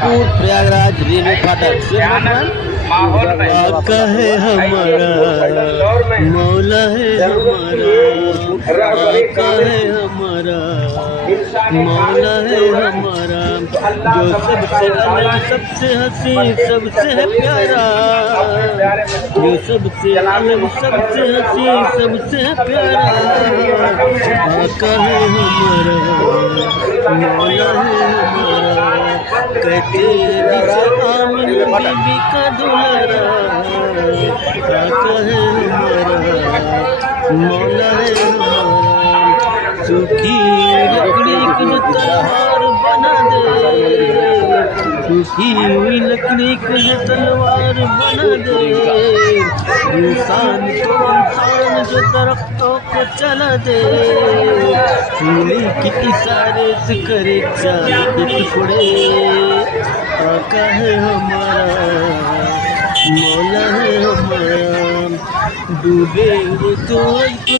Kanpur Prayagraj railway फाटक से आका है हमारा, मौला है हमारा, आका है हमारा, मौला है हमारा, जो सबसे अलग, सबसे हसी, सबसे है प्यारा, जो सबसे अलग, सबसे हसी, सबसे है प्यारा, आका है हमारा, मौला है हमारा, कहते आमिन बीबी का दुलारा, आका है हमारा, मौला है हमारा, सूखी लकड़ी को तलवार बना दे, सूखी हुई लकड़ी को तलवार बना दे, इंसान को इंसान जो दरख्तों को चला दे, उंगली के इशारे से करे चांद के टुकड़े, आका है हमारा, मौला है हमारा, डूबे हुए सूरज